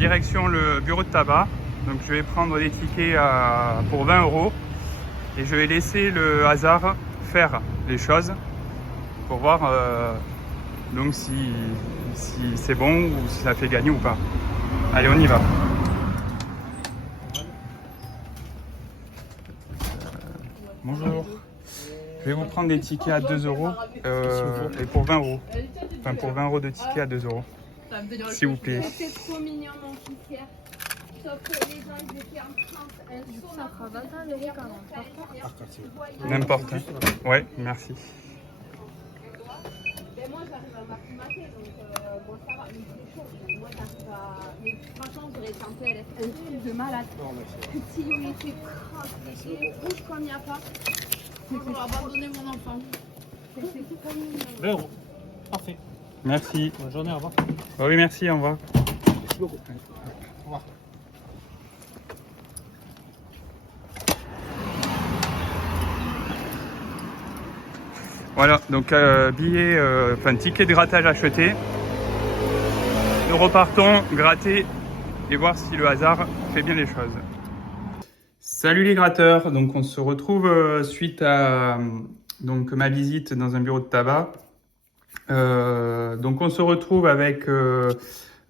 direction le bureau de tabac. Donc je vais prendre des tickets pour 20 € et je vais laisser le hasard faire les choses pour voir donc si c'est bon ou si ça fait gagner ou pas. Allez, on y va. Bonjour. Je vais vous prendre des tickets à 2 € et pour 20 €. Enfin pour 20 € de tickets à 2 €. S'il vous plaît. C'est trop mignon mon petit. Sauf que les gens ils étaient en train de ça fera 21 € quand même. N'importe. Ouais, merci. Ben moi j'arrive à m'acclimater donc bon ça va, mais c'est chaud. Moi j'arrive à. Mais franchement j'aurais tenté à être un truc de malade. Le tuyau il était crasse, il est rouge comme il n'y a pas. On va abandonner mon enfant. C'était trop mignon. 20 €. Parfait. Merci. Bonne journée, au revoir. Oui, merci, au revoir. Merci beaucoup. Au revoir. Voilà, donc ticket de grattage acheté. Nous repartons gratter et voir si le hasard fait bien les choses. Salut les gratteurs, donc on se retrouve suite à ma visite dans un bureau de tabac. Donc on se retrouve avec 20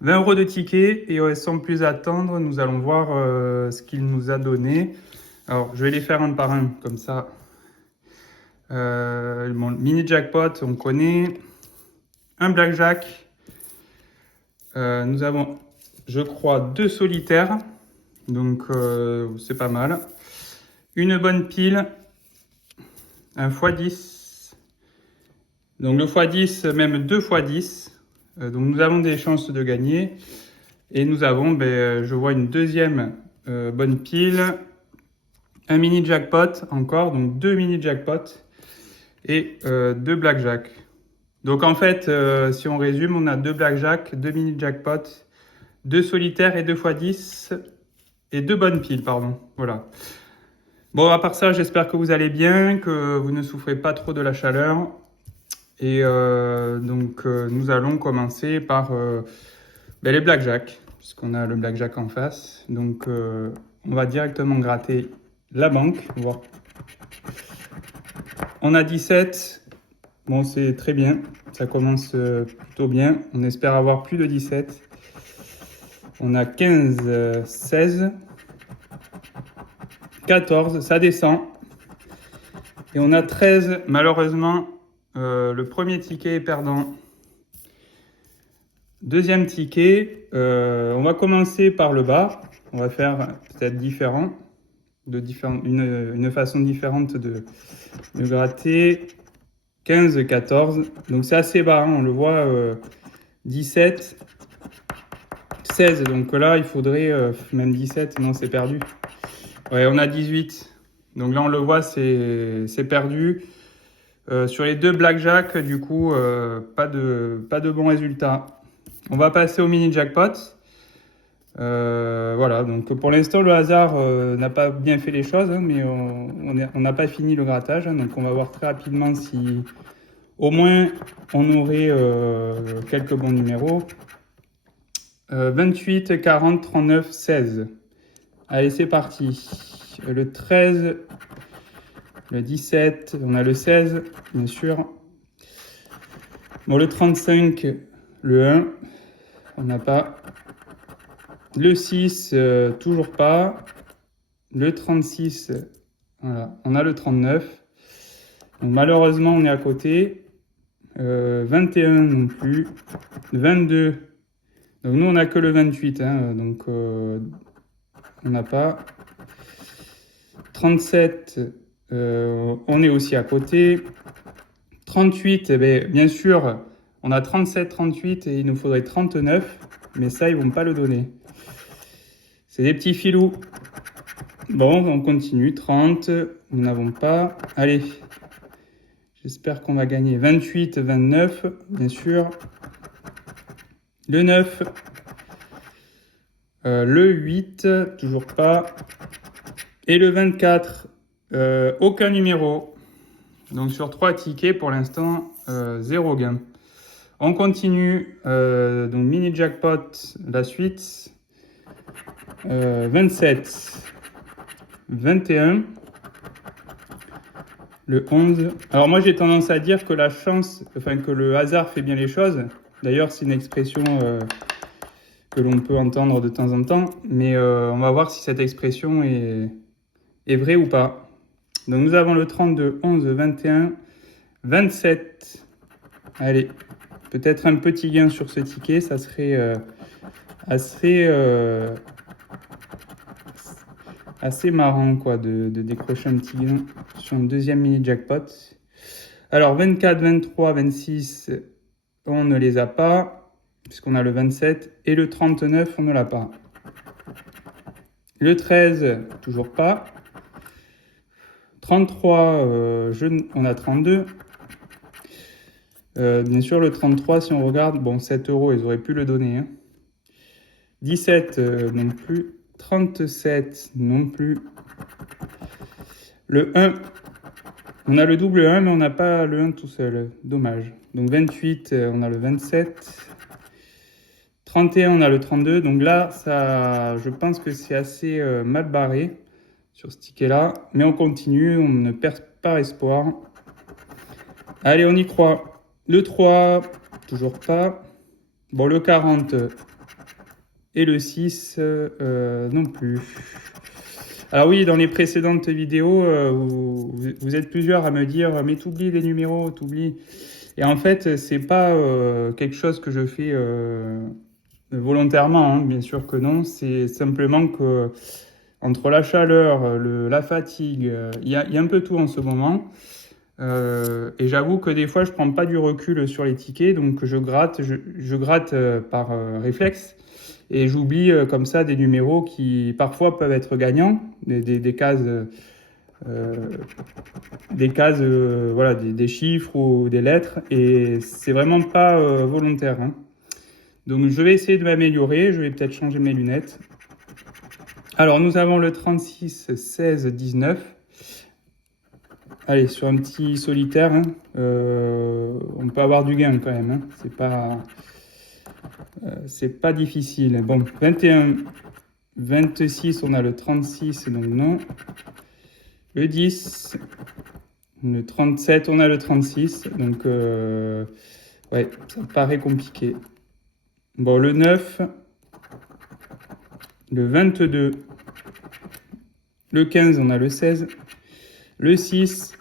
€ de tickets et sans plus attendre, nous allons voir ce qu'il nous a donné. Alors je vais les faire un par un comme ça. Mon mini jackpot, on connaît. Un blackjack. Nous avons, je crois, 2 solitaires. Donc c'est pas mal. Une bonne pile. Un x10. Donc le x10, même 2 x10. Donc nous avons des chances de gagner. Et nous avons, je vois une deuxième bonne pile. Un mini jackpot encore, donc 2 mini jackpots. Et 2 blackjack. Donc en fait, si on résume, on a 2 blackjack, 2 mini jackpots, 2 solitaires et 2 x10 et 2 bonnes piles, pardon. Voilà. Bon, à part ça, j'espère que vous allez bien, que vous ne souffrez pas trop de la chaleur. Et nous allons commencer par les blackjack, puisqu'on a le blackjack en face. Donc on va directement gratter la banque. Voir. On a 17, bon c'est très bien, ça commence plutôt bien, on espère avoir plus de 17. On a 15, 16, 14, ça descend. Et on a 13, malheureusement, le premier ticket est perdant. Deuxième ticket, on va commencer par le bas, on va faire peut-être différent. Une façon différente de gratter. 15, 14, donc c'est assez bas, hein, on le voit. 17, 16, donc là il faudrait même 17, non c'est perdu. Ouais, on a 18, donc là on le voit, c'est perdu. Sur les 2 blackjack, du coup, pas de bons résultats. On va passer au mini jackpot. Voilà, donc pour l'instant le hasard n'a pas bien fait les choses, hein, mais on n'a pas fini le grattage, hein, donc on va voir très rapidement si au moins on aurait quelques bons numéros. 28, 40, 39, 16. Allez, c'est parti. Le 13, le 17, on a le 16, bien sûr. Bon, le 35, le 1, on n'a pas. Le 6, toujours pas. Le 36, voilà, on a le 39. Donc, malheureusement, on est à côté. 21 non plus. 22. Donc nous, on n'a que le 28. Hein, donc on n'a pas. 37, on est aussi à côté. 38, bien sûr, on a 37, 38 et il nous faudrait 39. Mais ça, ils ne vont pas le donner. C'est des petits filous. Bon, on continue. 30, nous n'avons pas. Allez, j'espère qu'on va gagner. 28, 29, bien sûr. Le 9. Le 8, toujours pas. Et le 24, aucun numéro. Donc sur 3 tickets, pour l'instant, 0 gain. On continue. Donc mini jackpot, la suite. 27, 21, le 11. Alors moi j'ai tendance à dire que la chance, enfin que le hasard fait bien les choses. D'ailleurs c'est une expression que l'on peut entendre de temps en temps, mais on va voir si cette expression est vraie ou pas. Donc nous avons le 32, 11, 21, 27. Allez, peut-être un petit gain sur ce ticket, ça serait assez marrant quoi, de décrocher un petit gain sur un deuxième mini jackpot. Alors 24, 23, 26, on ne les a pas, puisqu'on a le 27, et le 39, on ne l'a pas. Le 13, toujours pas. 33, on a 32. Bien sûr, le 33, si on regarde, bon, 7 €, ils auraient pu le donner. Hein. 17, non plus. 37, non plus. Le 1, on a le double 1, mais on n'a pas le 1 tout seul. Dommage. Donc 28, on a le 27. 31, on a le 32. Donc là, ça, je pense que c'est assez mal barré sur ce ticket-là. Mais on continue, on ne perd pas espoir. Allez, on y croit. Le 3, toujours pas. Bon, le 40 et le 6, non plus. Alors oui, dans les précédentes vidéos, vous êtes plusieurs à me dire « Mais t'oublies les numéros, t'oublies ». Et en fait, c'est pas quelque chose que je fais volontairement, hein, bien sûr que non. C'est simplement que entre la chaleur, la fatigue, il y a un peu tout en ce moment. Et j'avoue que des fois, je prends pas du recul sur les tickets, donc je gratte par réflexe. Et j'oublie comme ça des numéros qui parfois peuvent être gagnants, des cases, voilà, des chiffres ou des lettres, et c'est vraiment pas volontaire. Hein. Donc je vais essayer de m'améliorer, je vais peut-être changer mes lunettes. Alors nous avons le 36, 16, 19. Allez, sur un petit solitaire, hein, on peut avoir du gain quand même. Hein, c'est pas difficile. Bon, 21, 26, on a le 36, donc non. Le 10, le 37, on a le 36, donc ouais, ça paraît compliqué. Bon, le 9, le 22, le 15, on a le 16, le 6,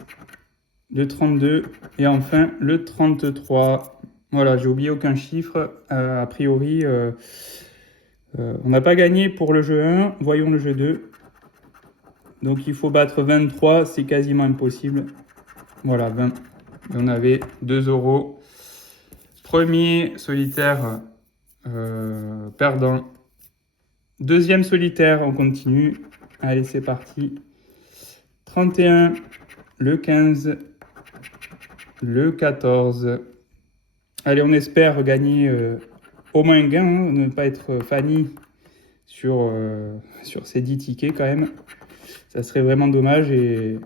le 32 et enfin le 33. Voilà, j'ai oublié aucun chiffre. A priori, on n'a pas gagné pour le jeu 1. Voyons le jeu 2. Donc il faut battre 23, c'est quasiment impossible. Voilà, 20. Et on avait 2 €. Premier solitaire perdant. Deuxième solitaire, on continue. Allez, c'est parti. 31, le 15, le 14. Allez, on espère gagner au moins un gain, hein, ne pas être Fanny sur ces 10 tickets quand même. Ça serait vraiment dommage et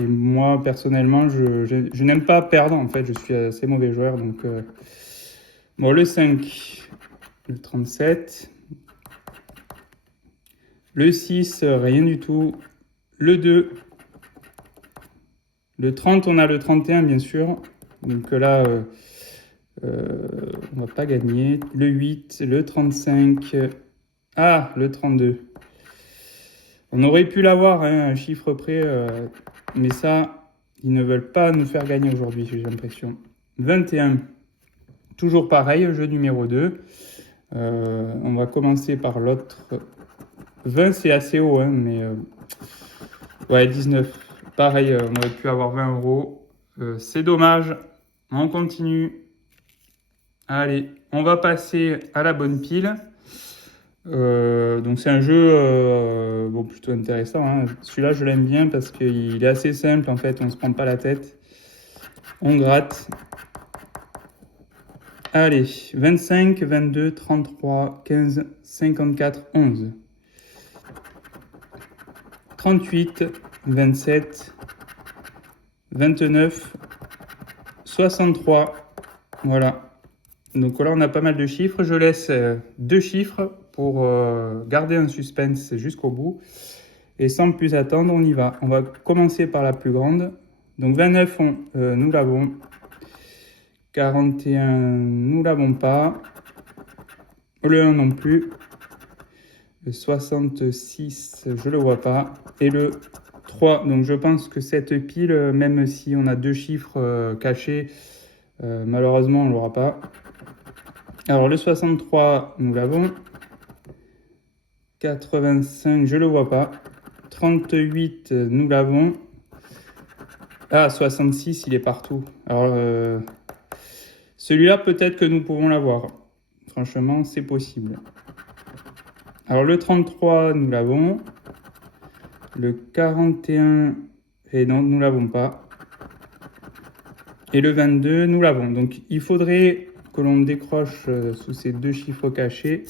moi personnellement je n'aime pas perdre en fait, je suis assez mauvais joueur. Donc bon, le 5, le 37, le 6, rien du tout, le 2, le 30, on a le 31 bien sûr, donc là on va pas gagner. Le 8, le 35, le 32. On aurait pu l'avoir, hein, un chiffre près, mais ça, ils ne veulent pas nous faire gagner aujourd'hui, j'ai l'impression. 21, toujours pareil, jeu numéro 2. On va commencer par l'autre. 20, c'est assez haut, hein, mais ouais, 19. Pareil, on aurait pu avoir 20 €. C'est dommage. On continue. Allez, on va passer à la bonne pile. Donc c'est un jeu bon, plutôt intéressant. Hein. Celui-là, je l'aime bien parce qu'il est assez simple. En fait, on ne se prend pas la tête. On gratte. Allez, 25, 22, 33, 15, 54, 11. 38, 27, 29, 63. Voilà. Donc là, on a pas mal de chiffres. Je laisse 2 chiffres pour garder un suspense jusqu'au bout. Et sans plus attendre, on y va. On va commencer par la plus grande. Donc 29, nous l'avons. 41, nous l'avons pas. Le 1 non plus. Le 66, je le vois pas. Et le 3, donc je pense que cette pile, même si on a deux chiffres cachés, malheureusement on l'aura pas. Alors le 63, nous l'avons. 85, je le vois pas. 38, nous l'avons. Ah, 66, il est partout. Alors, celui-là, peut-être que nous pouvons l'avoir. Franchement, c'est possible. Alors, le 33, nous l'avons. Le 41, et non, nous l'avons pas. Et le 22, nous l'avons. Donc, il faudrait que l'on décroche sous ces deux chiffres cachés.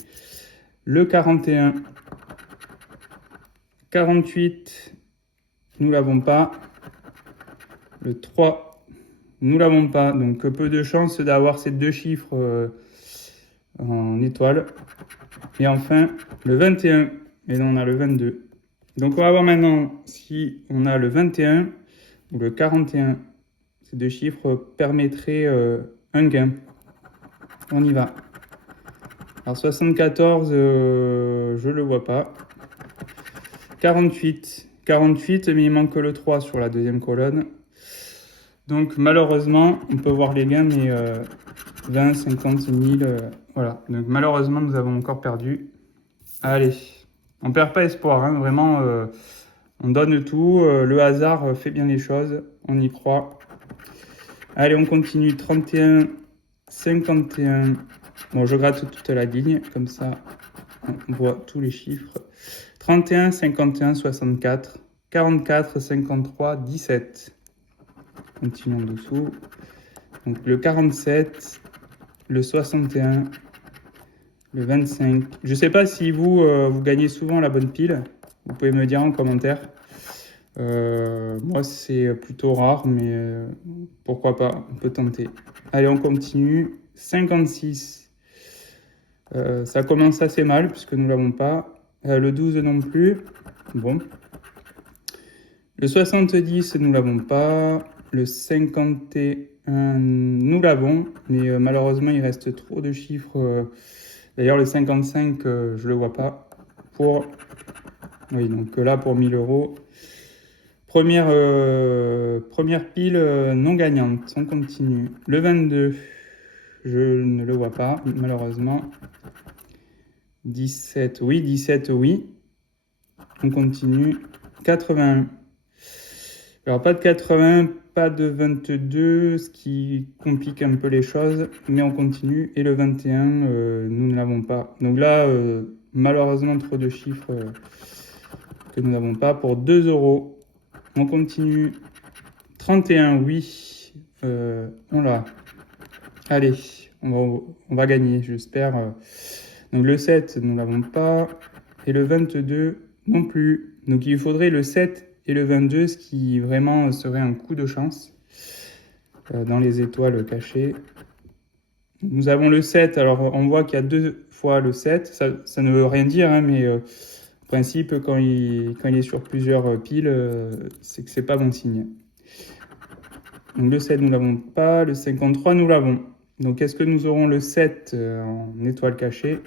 Le 41, 48, nous l'avons pas. Le 3, nous l'avons pas. Donc, peu de chance d'avoir ces deux chiffres en étoile. Et enfin, le 21. Et là, on a le 22. Donc, on va voir maintenant si on a le 21 ou le 41. Ces deux chiffres permettraient un gain. On y va. Alors, 74, je le vois pas. 48. 48, mais il manque le 3 sur la deuxième colonne. Donc, malheureusement, on peut voir les gains, mais 20, 50, 1000, voilà. Donc, malheureusement, nous avons encore perdu. Allez, on perd pas espoir, hein, vraiment, on donne tout. Le hasard fait bien les choses, on y croit. Allez, on continue. 31, 51. Bon, je gratte toute la ligne, comme ça, on voit tous les chiffres. 31, 51, 64, 44, 53, 17. Continuons en dessous. Donc le 47, le 61, le 25. Je ne sais pas si vous gagnez souvent la bonne pile. Vous pouvez me dire en commentaire. Moi, c'est plutôt rare, mais pourquoi pas, on peut tenter. Allez, on continue. 56. Ça commence assez mal, puisque nous ne l'avons pas. Le 12 non plus. Bon. Le 70, nous ne l'avons pas. Le 51, nous l'avons, mais malheureusement, il reste trop de chiffres. D'ailleurs, le 55, je le vois pas. Oui, donc là, pour 1000 euros. Première pile non gagnante. On continue. Le 22, je ne le vois pas, malheureusement. 17, oui. 17, oui. On continue. 81. Alors, pas de 80, pas de 22, ce qui complique un peu les choses, mais on continue. Et le 21, nous ne l'avons pas. Donc là, malheureusement, trop de chiffres que nous n'avons pas pour 2 euros. On continue. 31, oui. On l'a. Allez, on va gagner, j'espère. Donc le 7, nous ne l'avons pas. Et le 22, non plus. Donc il faudrait le 7 et le 22, ce qui vraiment serait un coup de chance dans les étoiles cachées. Nous avons le 7, alors on voit qu'il y a 2 fois le 7, ça ne veut rien dire, hein, mais en principe, quand il est sur plusieurs piles, c'est que c'est pas bon signe. Donc le 7, nous l'avons pas, le 53, nous l'avons. Donc est-ce que nous aurons le 7 en étoile cachée?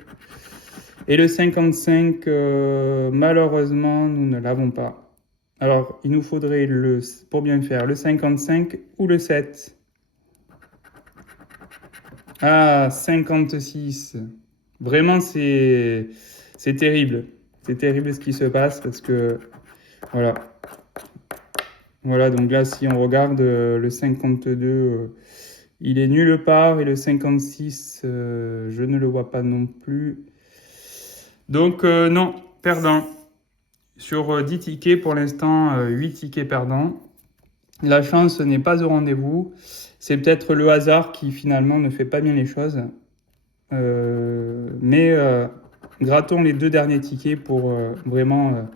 Et le 55, malheureusement, nous ne l'avons pas. Alors, il nous faudrait, pour bien faire, le 55 ou le 7. Ah, 56. Vraiment, c'est terrible. C'est terrible ce qui se passe parce que, voilà. Voilà, donc là, si on regarde le 52, il est nulle part. Et le 56, je ne le vois pas non plus. Donc, non, perdant. Sur 10 tickets, pour l'instant, 8 tickets perdants. La chance n'est pas au rendez-vous. C'est peut-être le hasard qui finalement ne fait pas bien les choses. Mais grattons les 2 derniers tickets pour vraiment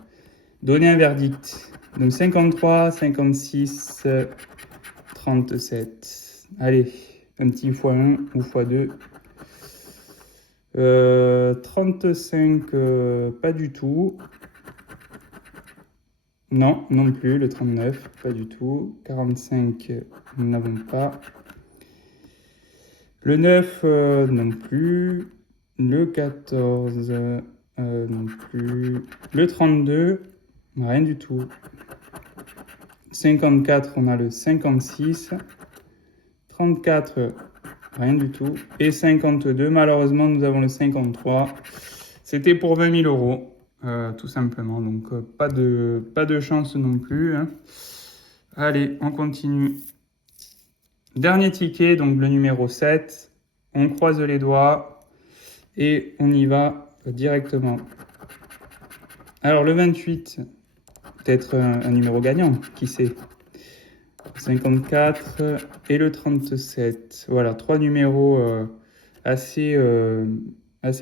donner un verdict. Donc 53, 56, 37. Allez, un petit x1 ou x2. 35, pas du tout. Non, non plus. Le 39, pas du tout. 45, nous n'avons pas. Le 9, non plus. Le 14, non plus. Le 32, rien du tout. 54, on a le 56. 34, rien du tout. Et 52, malheureusement, nous avons le 53. C'était pour 20 000 euros, tout simplement. Donc, pas de chance non plus, hein. Allez, on continue. Dernier ticket, donc le numéro 7. On croise les doigts et on y va directement. Alors, le 28, peut-être un numéro gagnant, qui sait. 54 et le 37. Voilà, 3 numéros assez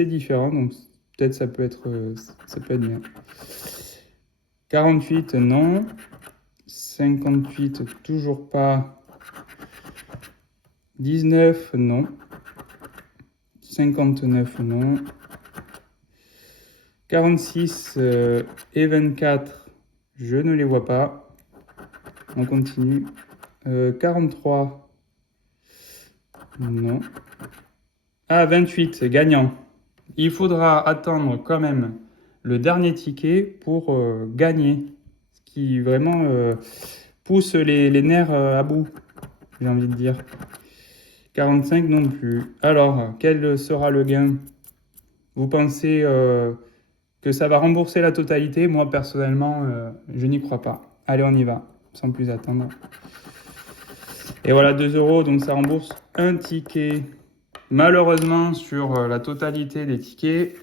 différents, donc peut-être ça peut être bien. 48, non. 58, toujours pas. 19, non. 59, non. 46 et 24, je ne les vois pas. On continue. 43, non. Ah, 28, gagnant. Il faudra attendre quand même le dernier ticket pour gagner. Ce qui vraiment pousse les nerfs à bout, j'ai envie de dire. 45 non plus. Alors, quel sera le gain? Vous pensez que ça va rembourser la totalité? Moi, personnellement, je n'y crois pas. Allez, on y va, sans plus attendre. Et voilà, 2 euros, donc ça rembourse un ticket. Malheureusement, sur la totalité des tickets,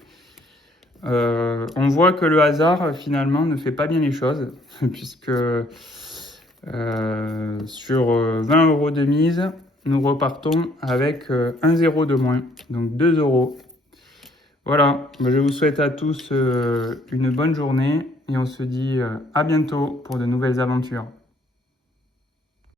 on voit que le hasard, finalement, ne fait pas bien les choses, puisque sur 20 euros de mise, nous repartons avec un 0 de moins, donc 2 euros. Voilà, je vous souhaite à tous une bonne journée et on se dit à bientôt pour de nouvelles aventures.